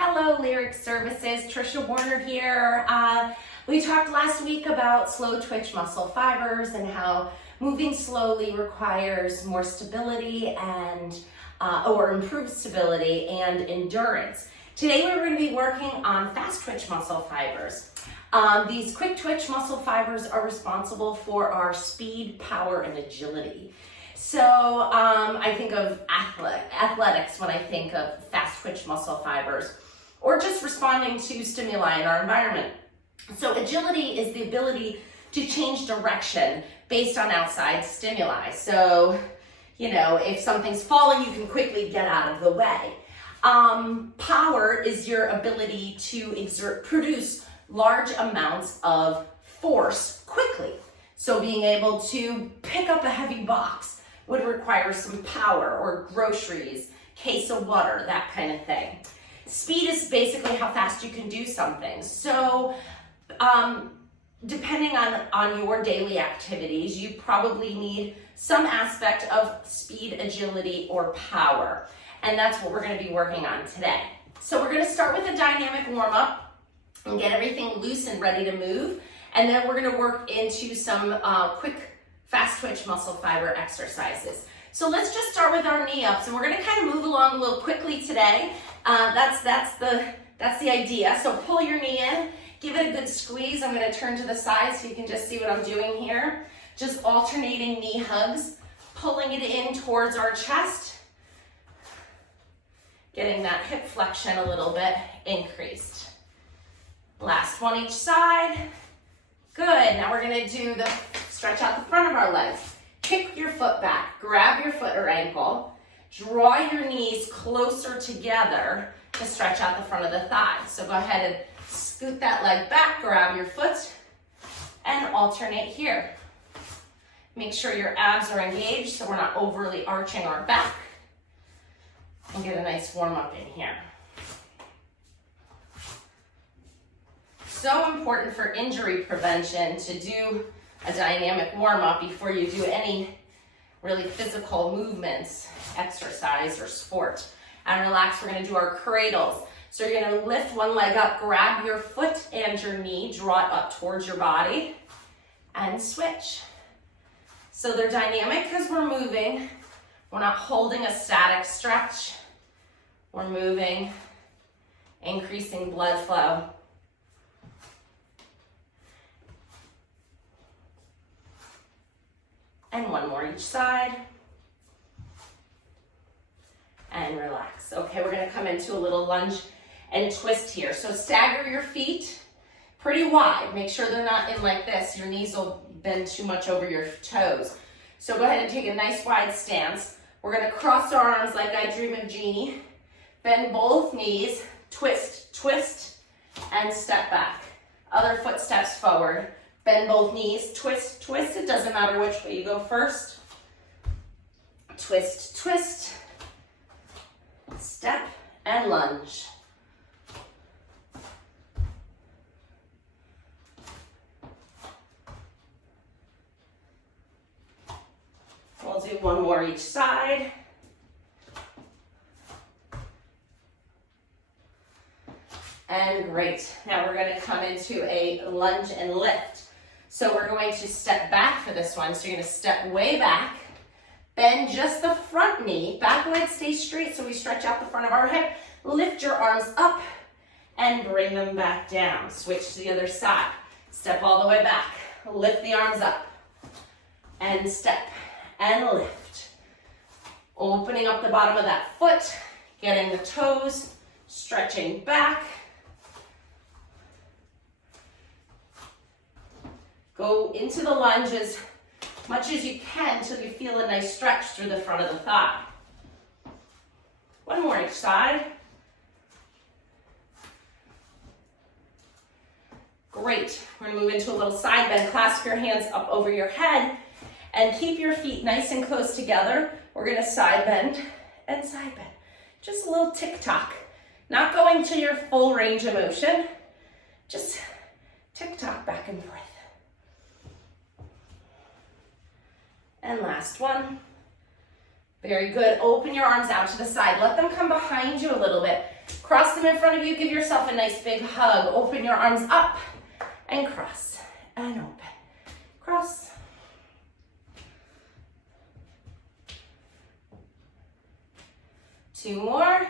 Hello, Lyric Services. Trisha Warner here. We talked last week about slow twitch muscle fibers and how moving slowly requires more stability and or improved stability and endurance. Today we're going to be working on fast twitch muscle fibers. These quick twitch muscle fibers are responsible for our speed, power, and agility. So I think of athletics when I think of fast twitch muscle fibers, or just responding to stimuli in our environment. So agility is the ability to change direction based on outside stimuli. So, you know, if something's falling, you can quickly get out of the way. Power is your ability to produce large amounts of force quickly. So being able to pick up a heavy box would require some power, or groceries, case of water, that kind of thing. Speed is basically how fast you can do something. So depending on your daily activities, you probably need some aspect of speed, agility, or power. And that's what we're going to be working on today. So we're going to start with a dynamic warm-up and get everything loose and ready to move. And then we're going to work into some quick fast twitch muscle fiber exercises. So let's just start with our knee ups, and we're going to kind of move along a little quickly today. That's the idea. So pull your knee in, give it a good squeeze. I'm going to turn to the side so you can just see what I'm doing here. Just alternating knee hugs, pulling it in towards our chest, getting that hip flexion a little bit increased. Last one each side. Good. Now we're going to do the stretch out the front of our legs. Kick your foot back, grab your foot or ankle, draw your knees closer together to stretch out the front of the thigh. So go ahead and scoot that leg back, grab your foot, and alternate here. Make sure your abs are engaged so we're not overly arching our back. And get a nice warm up in here. So important for injury prevention to do a dynamic warm-up before you do any really physical movements, exercise, or sport. And relax, we're going to do our cradles. So you're going to lift one leg up, grab your foot and your knee, draw it up towards your body, and switch. So they're dynamic because we're moving. We're not holding a static stretch. We're moving, increasing blood flow. And one more each side. And relax. Okay, we're gonna come into a little lunge and twist here. So stagger your feet pretty wide. Make sure they're not in like this. Your knees will bend too much over your toes. So go ahead and take a nice wide stance. We're gonna cross our arms like I Dream of Jeannie. Bend both knees, twist, twist, and step back. Other footsteps forward. Bend both knees, twist, twist. It doesn't matter which way you go first. Twist, twist, step, and lunge. We'll do one more each side. And great. Now we're going to come into a lunge and lift. So we're going to step back for this one. So you're going to step way back, bend just the front knee, back leg stays straight so we stretch out the front of our hip. Lift your arms up and bring them back down. Switch to the other side. Step all the way back. Lift the arms up and step and lift. Opening up the bottom of that foot, getting the toes, stretching back. Go into the lunge as much as you can until you feel a nice stretch through the front of the thigh. One more each side. Great. We're going to move into a little side bend. Clasp your hands up over your head and keep your feet nice and close together. We're going to side bend and side bend. Just a little tick-tock. Not going to your full range of motion. Just tick-tock back and forth. And last one. Very good. Open your arms out to the side. Let them come behind you a little bit. Cross them in front of you, give yourself a nice big hug. Open your arms up and cross and open. Cross. Two more.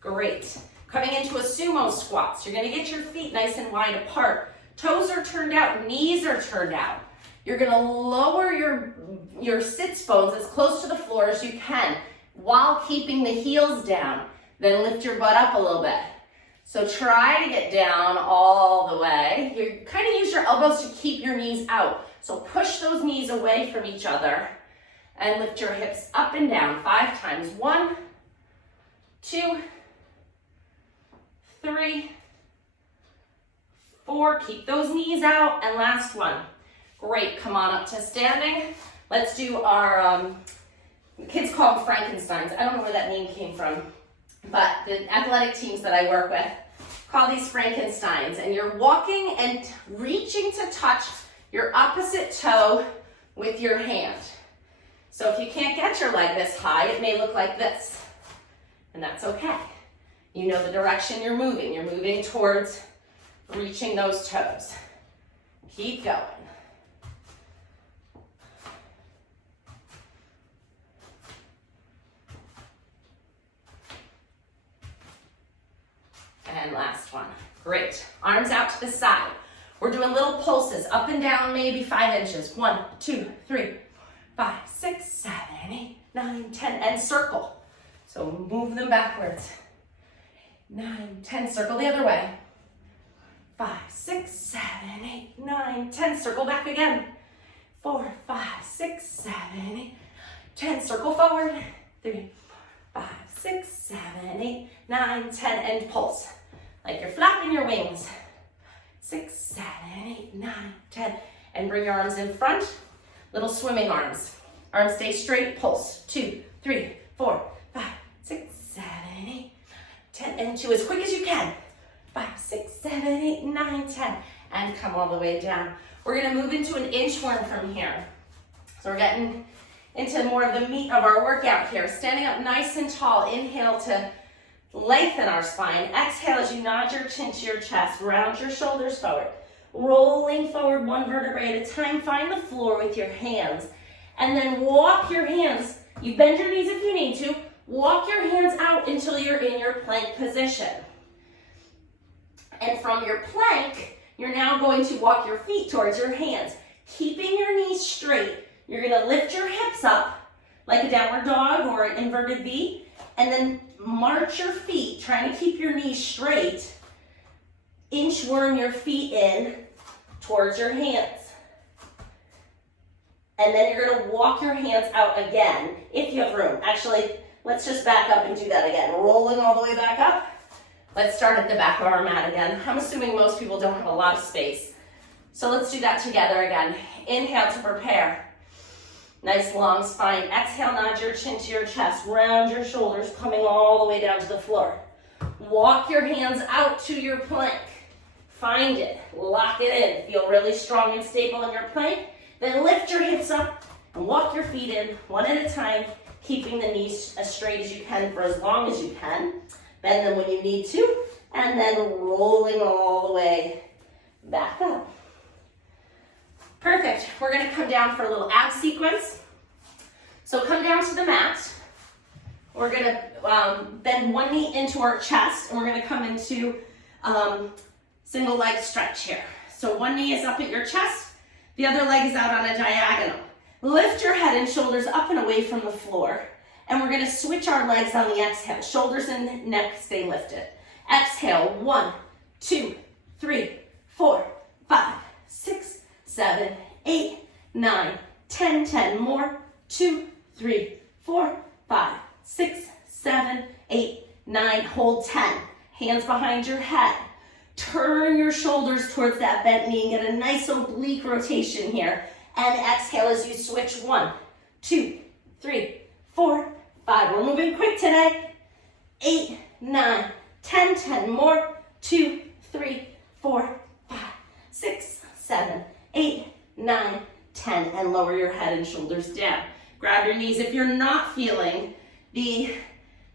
Great. Coming into a sumo squat. So you're gonna get your feet nice and wide apart. Toes are turned out, knees are turned out. You're gonna lower your sits bones as close to the floor as you can while keeping the heels down. Then lift your butt up a little bit. So try to get down all the way. You kind of use your elbows to keep your knees out. So push those knees away from each other and lift your hips up and down 5 times. 1, 2, 3, 4. Keep those knees out. And last one. Great. Come on up to standing. Let's do our, kids call them Frankensteins. I don't know where that name came from, but the athletic teams that I work with call these Frankensteins. And you're walking and reaching to touch your opposite toe with your hand. So if you can't get your leg this high, it may look like this. And that's okay. You know the direction you're moving. You're moving towards reaching those toes. Keep going. And last one. Great. Arms out to the side. We're doing little pulses up and down, maybe 5 inches. 1, 2, 3, 5, 6, 7, 8, 9, 10, and circle. So move them backwards. 9, 10, circle the other way. 5, 6, 7, 8, 9, 10, circle back again. 4, 5, 6, 7, 8, 10, circle forward. 3, 5, 6, 7, 8, 9, 10, and pulse. Like you're flapping your wings. 6, 7, 8, 9, 10, and bring your arms in front. Little swimming arms. Arms stay straight, pulse. 2, 3, 4, 5, 6, 7, 8, 10, and 2 as quick as you can. 5, 6, 7, 8, 9, 10, and come all the way down. We're gonna move into an inchworm from here. So we're getting into more of the meat of our workout here. Standing up nice and tall. Inhale to lengthen our spine. Exhale as you nod your chin to your chest. Round your shoulders forward. Rolling forward 1 vertebrae at a time. Find the floor with your hands. And then walk your hands. You bend your knees if you need to. Walk your hands out until you're in your plank position. And from your plank, you're now going to walk your feet towards your hands. Keeping your knees straight, you're gonna lift your hips up like a downward dog or an inverted V, and then march your feet, trying to keep your knees straight. Inchworm your feet in towards your hands. And then you're gonna walk your hands out again, if you have room. Actually, let's just back up and do that again. Rolling all the way back up. Let's start at the back of our mat again. I'm assuming most people don't have a lot of space. So let's do that together again. Inhale to prepare. Nice long spine. Exhale, nod your chin to your chest. Round your shoulders, coming all the way down to the floor. Walk your hands out to your plank. Find it. Lock it in. Feel really strong and stable in your plank. Then lift your hips up and walk your feet in 1 at a time, keeping the knees as straight as you can for as long as you can. Bend them when you need to, and then rolling all the way back up. Perfect. We're going to come down for a little ab sequence. So come down to the mat. We're going to bend one knee into our chest, and we're going to come into single leg stretch here. So one knee is up at your chest, the other leg is out on a diagonal. Lift your head and shoulders up and away from the floor. And we're going to switch our legs on the exhale. Shoulders and neck stay lifted. Exhale, 1, 2, 3, 4, 5, 6, 7, 8, 9, 10, 10 more. 2, 3, 4, 5, 6, 7, 8, 9. Hold 10. Hands behind your head. Turn your shoulders towards that bent knee and get a nice oblique rotation here. And exhale as you switch. 1, 2, 3, 4, 5. We're moving quick today. 8, 9, 10, 10 more. 2, 3, 4, 5, 6, 7, 8, 9, 10. And lower your head and shoulders down. Grab your knees. If you're not feeling the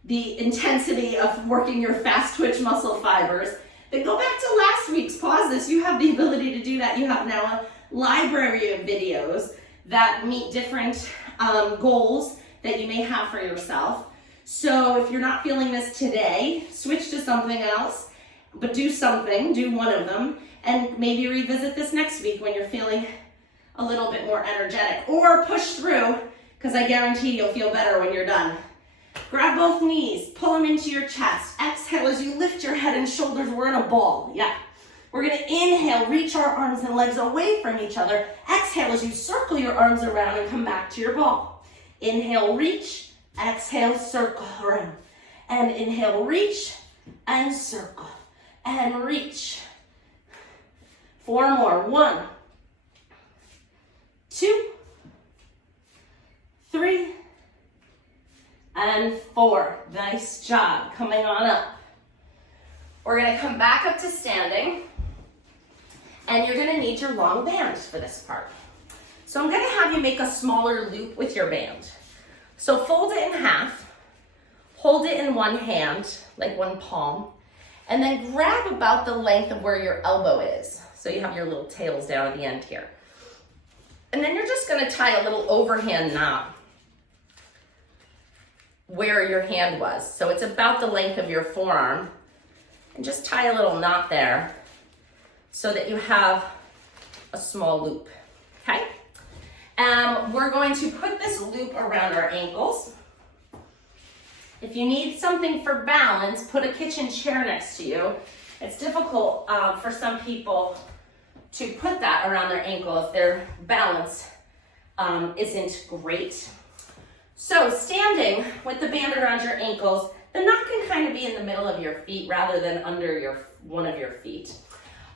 the intensity of working your fast twitch muscle fibers, then go back to last week's, pause this. You have the ability to do that. You have now a library of videos that meet different goals that you may have for yourself. So if you're not feeling this today, switch to something else, but do one of them, and maybe revisit this next week when you're feeling a little bit more energetic, or push through, because I guarantee you'll feel better when you're done. Grab both knees, pull them into your chest. Exhale as you lift your head and shoulders. We're in a ball, yeah. We're gonna inhale, reach our arms and legs away from each other. Exhale as you circle your arms around and come back to your ball. Inhale, reach. Exhale, circle around. And inhale, reach and circle and reach. 4 more. 1, 2, 3, and 4. Nice job. Coming on up. We're gonna come back up to standing, and you're gonna need your long band for this part. So I'm gonna have you make a smaller loop with your band. So fold it in half, hold it in one hand, like one palm, and then grab about the length of where your elbow is. So you have your little tails down at the end here. And then you're just gonna tie a little overhand knot where your hand was. So it's about the length of your forearm. And just tie a little knot there so that you have a small loop, okay? We're going to put this loop around our ankles. If you need something for balance, put a kitchen chair next to you. It's difficult for some people to put that around their ankle if their balance isn't great. So standing with the band around your ankles, the knot can kind of be in the middle of your feet rather than under one of your feet.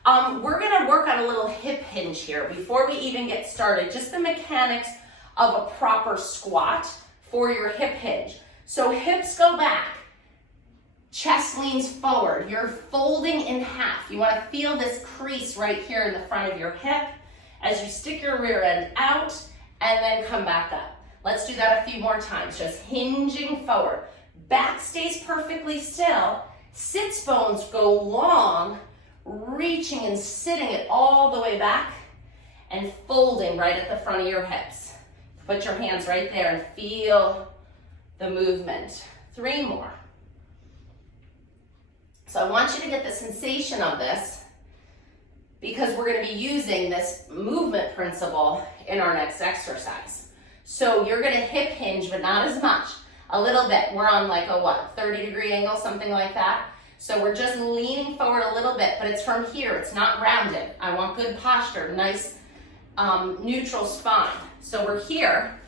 We're gonna work on a little hip hinge here before we even get started, just the mechanics of a proper squat for your hip hinge. So hips go back, chest leans forward, you're folding in half. You wanna feel this crease right here in the front of your hip as you stick your rear end out and then come back up. Let's do that a few more times, just hinging forward. Back stays perfectly still, sits bones go long, reaching and sitting it all the way back and folding right at the front of your hips. Put your hands right there and feel the movement. 3 more. So I want you to get the sensation of this because we're going to be using this movement principle in our next exercise. So you're going to hip hinge, but not as much. A little bit. We're on like a 30-degree angle, something like that. So we're just leaning forward a little bit, but it's from here. It's not rounded. I want good posture, nice neutral spine. So we're here,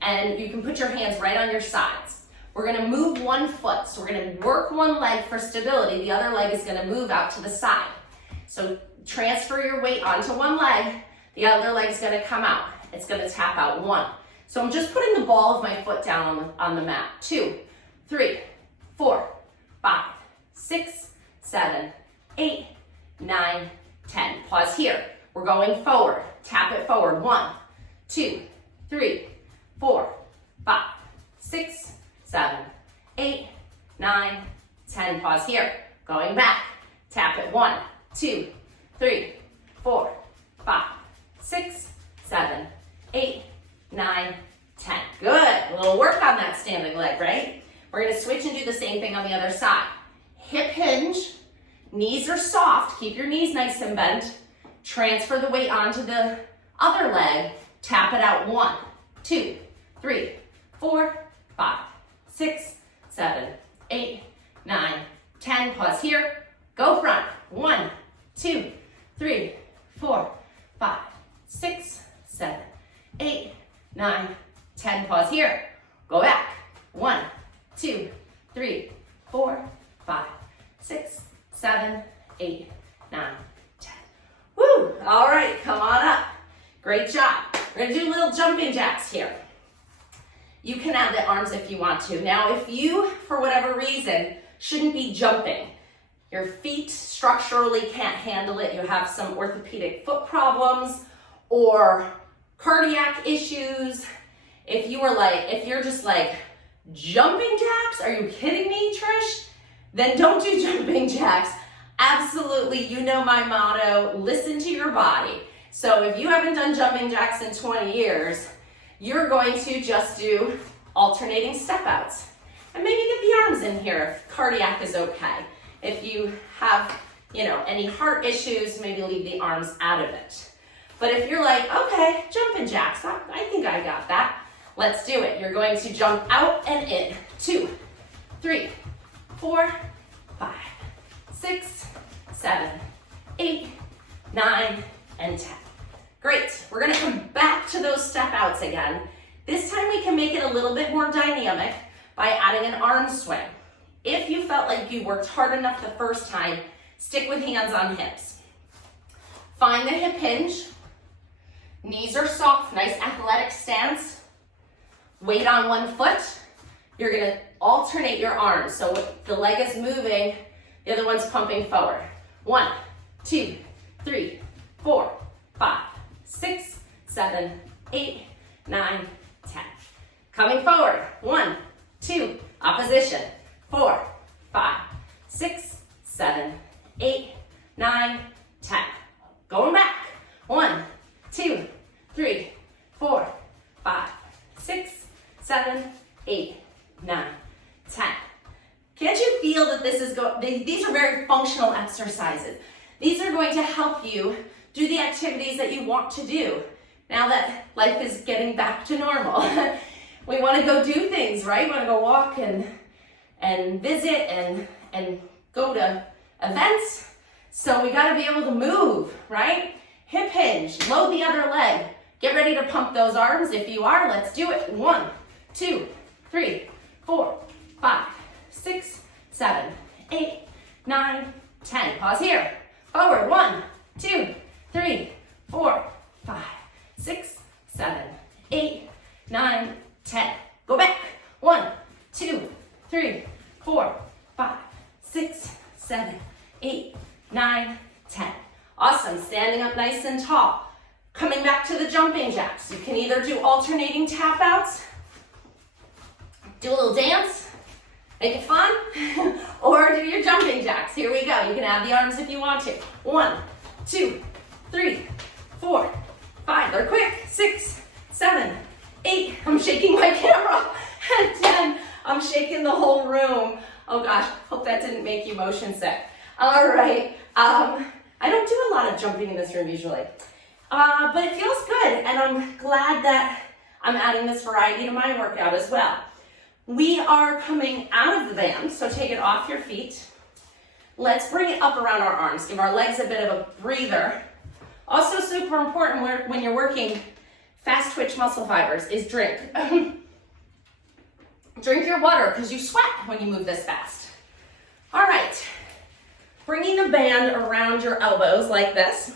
and you can put your hands right on your sides. We're gonna move one foot. So we're gonna work one leg for stability. The other leg is gonna move out to the side. So transfer your weight onto one leg. The other leg's gonna come out. It's gonna tap out 1. So I'm just putting the ball of my foot down on the mat. 2, 3, 4, 5, 6, 7, 8, 9, 10. Pause here. We're going forward. Tap it forward. 1, 2, 3, 4, 5, 6, 7, 8, 9, 10. Pause here. Going back. Tap it. 1, 2, 3, 4, 5, 6, 7, 8, 9, 10. Good. A little work on that standing leg, right? We're going to switch and do the same thing on the other side. Hip hinge. Knees are soft. Keep your knees nice and bent. Transfer the weight onto the other leg. Tap it out. 1, 2, 3, 4, 5, 6, 7, 8, 9, 10. Pause here. Go front. 1, 2, 3, 4, 5, 6, 7, 8, 9, 10. Pause here. Go back. 1, 2, 3, 4, 5, 6, 7, 8, 9, 10. Woo! All right, come on up. Great job. We're gonna do little jumping jacks here. You can add the arms if you want to. Now, if you, for whatever reason, shouldn't be jumping, your feet structurally can't handle it, you have some orthopedic foot problems or cardiac issues, if you're just like Jumping jacks? Are you kidding me, Trish? Then don't do jumping jacks. Absolutely, you know my motto, listen to your body. So if you haven't done jumping jacks in 20 years, you're going to just do alternating step outs. And maybe get the arms in here if cardiac is okay. If you have, any heart issues, maybe leave the arms out of it. But if you're like, okay, jumping jacks, I think I got that. Let's do it. You're going to jump out and in. 2, 3, 4, 5, 6, 7, 8, 9, and 10. Great. We're going to come back to those step outs again. This time we can make it a little bit more dynamic by adding an arm swing. If you felt like you worked hard enough the first time, stick with hands on hips. Find the hip hinge. Knees are soft, nice athletic stance. Weight on one foot. You're going to alternate your arms. So the leg is moving, the other one's pumping forward. 1, 2, 3, 4, 5, 6, 7, 8, 9, 10. Coming forward. 1, 2, opposition. 4, 5, 6, 7, 8, 9, 10. Going back. 1, 2, 3, 4, 5, 6, 7, 8, 9, 10. Can't you feel that these are very functional exercises. These are going to help you do the activities that you want to do. Now that life is getting back to normal, we want to go do things, right? We want to go walk and visit and go to events. So we got to be able to move, right? Hip hinge, load the other leg. Get ready to pump those arms. If you are, let's do it. 1, 2, 3, 4, 5, 6, 7, 8, 9, 10. Pause here. Forward. 1, 2, 3, 4, 5, 6, 7, 8, 9, 10. Go back. 1, 2, 3, 4, 5, 6, 7, 8, 9, 10. Awesome. Standing up nice and tall. Coming back to the jumping jacks. You can either do alternating tap outs, do a little dance, make it fun, or do your jumping jacks. Here we go. You can add the arms if you want to. 1, 2, 3, 4, 5. They're quick. 6, 7, 8. I'm shaking my camera. 10. I'm shaking the whole room. Oh gosh, hope that didn't make you motion sick. All right. I don't do a lot of jumping in this room usually, but it feels good, and I'm glad that I'm adding this variety to my workout as well. We are coming out of the band, so take it off your feet. Let's bring it up around our arms. Give our legs a bit of a breather. Also super important when you're working fast twitch muscle fibers is drink. Drink your water because you sweat when you move this fast. All right, bringing the band around your elbows like this.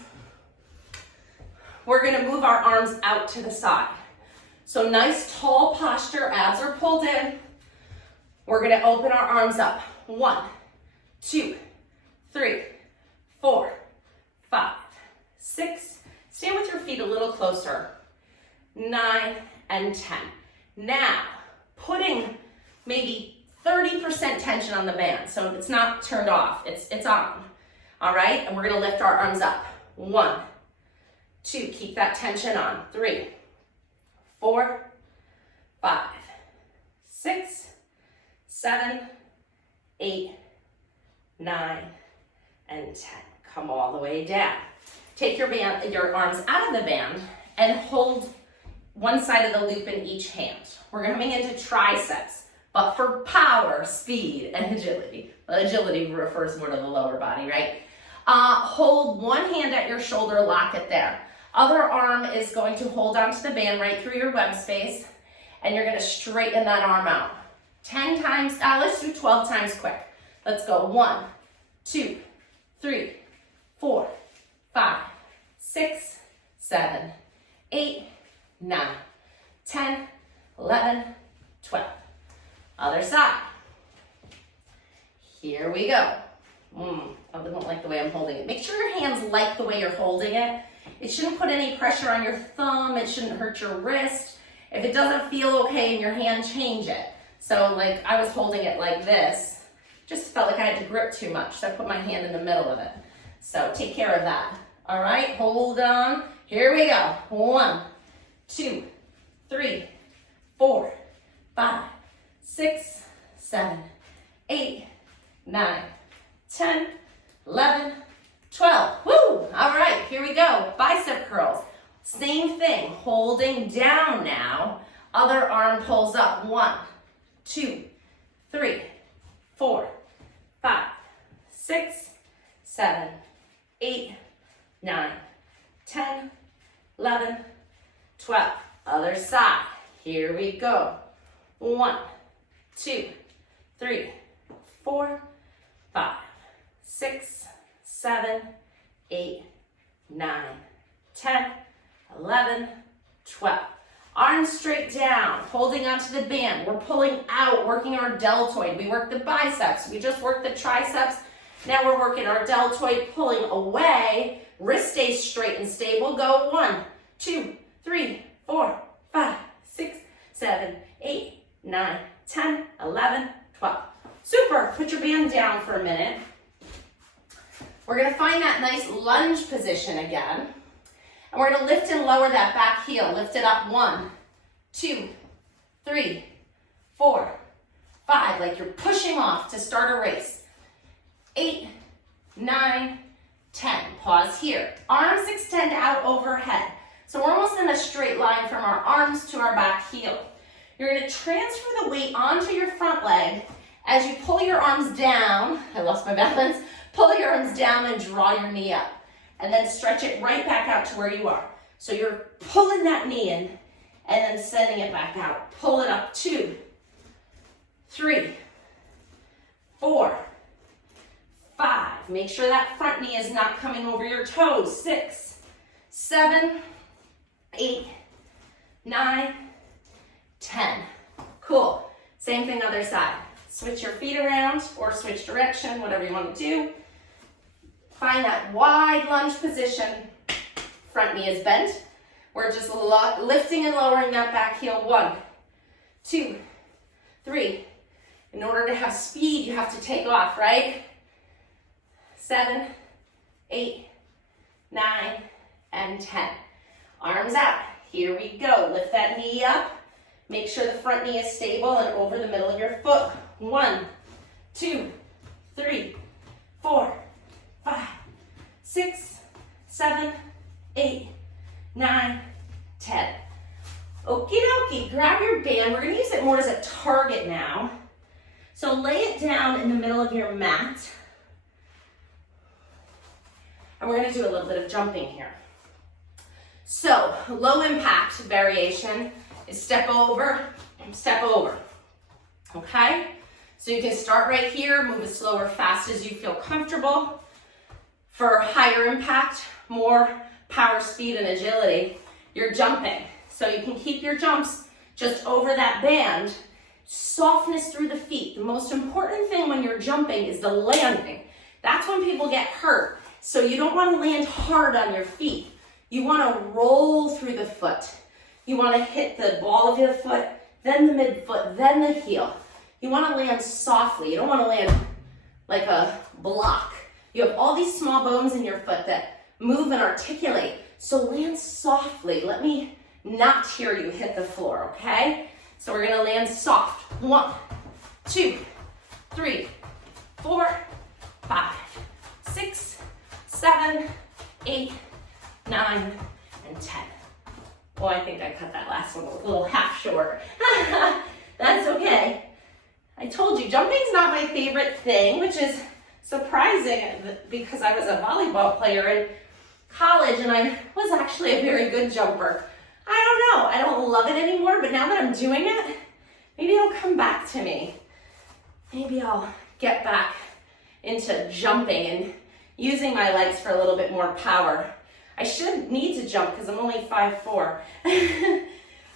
We're gonna move our arms out to the side. So nice tall posture, abs are pulled in. We're gonna open our arms up. 1, 2, 3, 4, 5, 6. Stand with your feet a little closer. 9 and 10. Now, putting maybe 30% tension on the band. So it's not turned off, it's on. All right, and we're gonna lift our arms up. 1, 2, keep that tension on. 3, 4, 5, 6, 7, 8, 9, and 10. Come all the way down. Take your arms out of the band and hold one side of the loop in each hand. We're coming into triceps, but for power, speed, and agility. Agility refers more to the lower body, right? Hold one hand at your shoulder, lock it there. Other arm is going to hold onto the band right through your web space, and you're gonna straighten that arm out. 10 times, let's do 12 times quick. Let's go. 1, 2, 3, 4, 5, 6, 7, 8, 9, 10, 11, 12. Other side. Here we go. I don't like the way I'm holding it. Make sure your hands like the way you're holding it. It shouldn't put any pressure on your thumb. It shouldn't hurt your wrist. If it doesn't feel okay in your hand, change it. So like I was holding it like this, just felt like I had to grip too much, so I put my hand in the middle of it. So take care of that. All right, hold on. Here we go. 1, 2, 3, 4, 5, 6, 7, 8, 9, 10, 11, 12. Woo! All right, here we go. Bicep curls. Same thing, holding down now. Other arm pulls up. 1, 2, 3, 4, 5, 6, 7, 8, 9, 10, 11, 12. Other side. Here we go. 1, 2, 3, 4, 5, 6, 7, 8, 9, 10, 11, 12. Arms straight down, holding onto the band. We're pulling out, working our deltoid. We work the biceps. We just worked the triceps. Now we're working our deltoid, pulling away. Wrist stays straight and stable. Go 1, 2, 3, 4, 5, 6, 7, 8, 9, 10, 11, 12. Super. Put your band down for a minute. We're going to find that nice lunge position again. And we're going to lift and lower that back heel. Lift it up. 1, 2, 3, 4, 5. Like you're pushing off to start a race. 8, 9, 10. Pause here. Arms extend out overhead. So we're almost in a straight line from our arms to our back heel. You're going to transfer the weight onto your front leg as you pull your arms down. I lost my balance. Pull your arms down and draw your knee up. And then stretch it right back out to where you are. So you're pulling that knee in and then sending it back out. Pull it up. 2, 3, 4, 5. Make sure that front knee is not coming over your toes. 6, 7, 8, 9, 10. Cool. Same thing other side. Switch your feet around or switch direction, whatever you want to do. Find that wide lunge position. Front knee is bent. We're just lifting and lowering that back heel. 1, 2, 3. In order to have speed, you have to take off, right? 7, 8, 9, and 10. Arms out. Here we go. Lift that knee up. Make sure the front knee is stable and over the middle of your foot. 1, 2, 3, 4, 5, 6, 7, 8, 9, 10. Okie dokie, grab your band. We're going to use it more as a target now. So lay it down in the middle of your mat. And we're going to do a little bit of jumping here. So low impact variation is step over, step over. Okay? So you can start right here, move as slow or fast as you feel comfortable. For higher impact, more power, speed, and agility, you're jumping. So you can keep your jumps just over that band. Softness through the feet. The most important thing when you're jumping is the landing. That's when people get hurt. So you don't want to land hard on your feet. You want to roll through the foot. You want to hit the ball of your foot, then the midfoot, then the heel. You want to land softly. You don't want to land like a block. You have all these small bones in your foot that move and articulate. So land softly. Let me not hear you hit the floor, okay? So we're gonna land soft. 1, 2, 3, 4, 5, 6, 7, 8, 9, and 10. Oh, I think I cut that last one a little half short. That's okay. I told you, jumping's not my favorite thing, which is surprising because I was a volleyball player in college and I was actually a very good jumper. I don't know, I don't love it anymore, but now that I'm doing it, maybe it'll come back to me. Maybe I'll get back into jumping and using my legs for a little bit more power. I should need to jump because I'm only 5'4".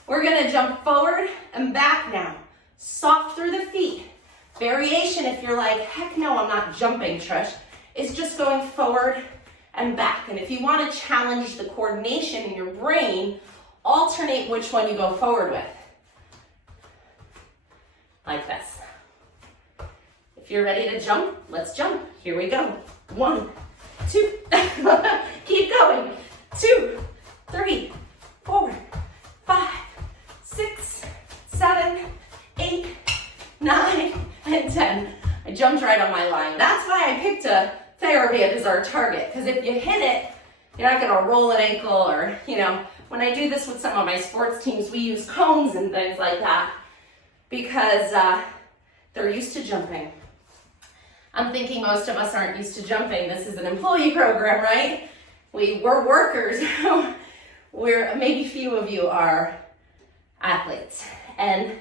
We're gonna jump forward and back now. Soft through the feet. Variation, if you're like, heck no, I'm not jumping, Trish, is just going forward and back. And if you want to challenge the coordination in your brain, alternate which one you go forward with. like this. If you're ready to jump, let's jump. Here we go. 1, 2, keep going. 2, 3, 4, 5, 6, 7, 8, 9, and 10. I jumped right on my line. That's why I picked a TheraBand as our target, because if you hit it, you're not gonna roll an ankle or, when I do this with some of my sports teams, we use cones and things like that because they're used to jumping. I'm thinking most of us aren't used to jumping. This is an employee program, right? We're workers. Maybe few of you are athletes. And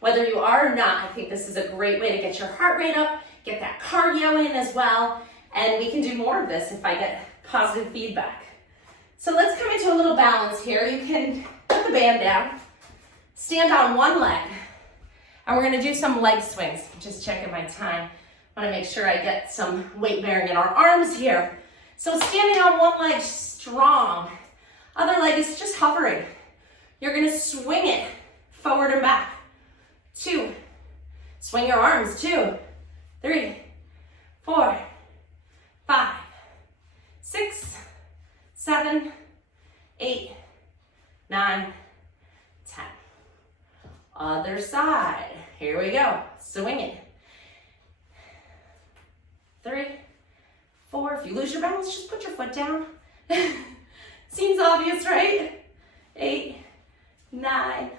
whether you are or not, I think this is a great way to get your heart rate up, get that cardio in as well, and we can do more of this if I get positive feedback. So let's come into a little balance here. You can put the band down, stand on one leg, and we're gonna do some leg swings. Just checking my time. I wanna make sure I get some weight bearing in our arms here. So standing on one leg, strong. Other leg is just hovering. You're gonna swing it forward and back. 2, swing your arms, 2, 3, 4, 5, 6, 7, 8, 9, 10. Other side. Here we go. Swing it. 3, 4. If you lose your balance, just put your foot down. Seems obvious, right? 8, 9,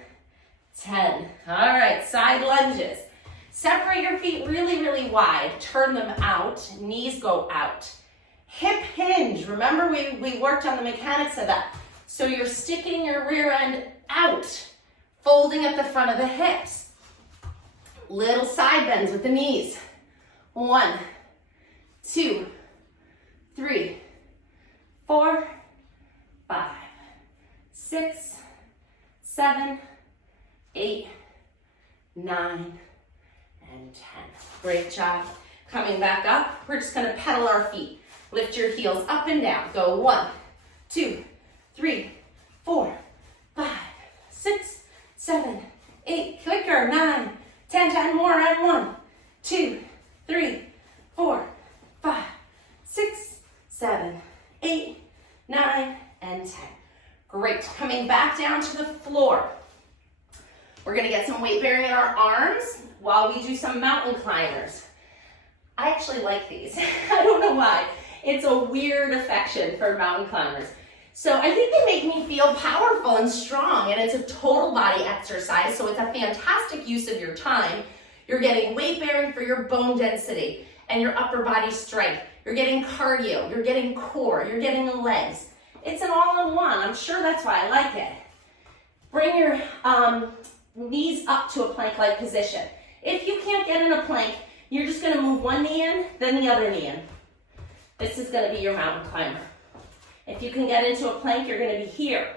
10. All right, side lunges. Separate your feet really, really wide. Turn them out. Knees go out. Hip hinge. Remember, we worked on the mechanics of that. So you're sticking your rear end out, folding at the front of the hips. Little side bends with the knees. 1, 2, 3, 4, 5, 6, 7, 8, 9, and 10. Great job. Coming back up, we're just gonna pedal our feet. Lift your heels up and down. Go 1, 2, 3, 4, 5, 6, 7, 8. Quicker. 9, 10. 10 more. And 1, 2, 3, 4, 5, 6, 7, 8, 9, and 10. Great. Coming back down to the floor. We're gonna get some weight bearing in our arms while we do some mountain climbers. I actually like these. I don't know why. It's a weird affection for mountain climbers. So I think they make me feel powerful and strong, and it's a total body exercise, so it's a fantastic use of your time. You're getting weight bearing for your bone density and your upper body strength. You're getting cardio, you're getting core, you're getting legs. It's an all-in-one. I'm sure that's why I like it. Bring your knees up to a plank-like position. If you can't get in a plank, you're just gonna move one knee in, then the other knee in. This is gonna be your mountain climber. If you can get into a plank, you're gonna be here.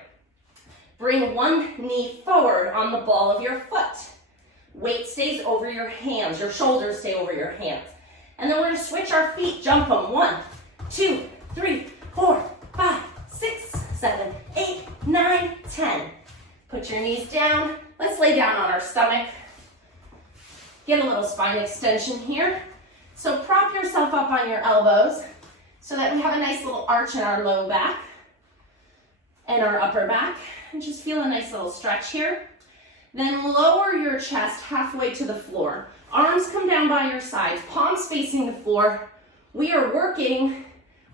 Bring one knee forward on the ball of your foot. Weight stays over your hands, your shoulders stay over your hands. And then we're gonna switch our feet, jump them. 1, 2, 3, 4, 5, 6, 7, 8, 9, 10. Put your knees down. Let's lay down on our stomach. Get a little spine extension here. So prop yourself up on your elbows so that we have a nice little arch in our low back and our upper back. And just feel a nice little stretch here. Then lower your chest halfway to the floor. Arms come down by your sides, palms facing the floor. We are working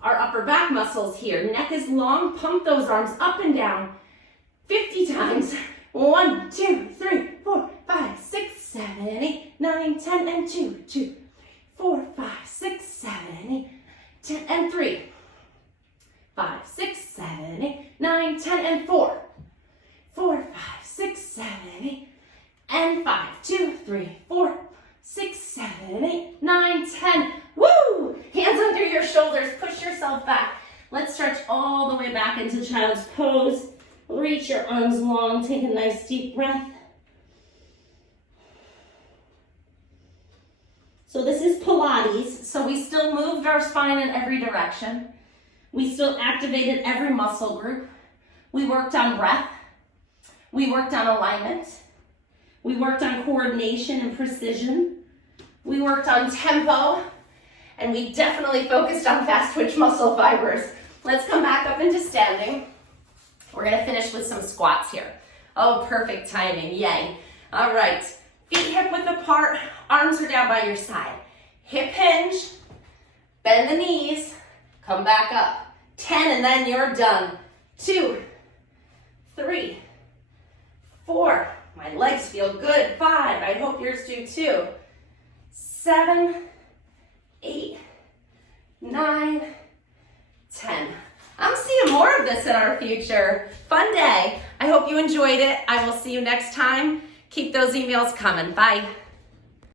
our upper back muscles here. Neck is long, pump those arms up and down 50 times. 1, 2, 3, 4, 5, 6, 7, 8, 9, 10, and 2, 2, 4, 5, 6, 7, 8, 10, and 3, 5, 6, 7, 8, 9, 10, and 4, 4, 5, 6, 7, 8, and 5, 2, 3, 4, 6, 7, 8, 9, 10. Woo! Hands under your shoulders, push yourself back. Let's stretch all the way back into child's pose. Reach your arms long, take a nice deep breath. So this is Pilates, so we still moved our spine in every direction. We still activated every muscle group. We worked on breath. We worked on alignment. We worked on coordination and precision. We worked on tempo, and we definitely focused on fast twitch muscle fibers. Let's come back up into standing. We're gonna finish with some squats here. Oh, perfect timing, yay. All right, feet hip width apart, arms are down by your side. Hip hinge, bend the knees, come back up. 10 and then you're done. 2, 3, 4, my legs feel good. 5, I hope yours do too. 7, 8, 9, 10. I'm seeing more of this in our future. Fun day. I hope you enjoyed it. I will see you next time. Keep those emails coming. Bye.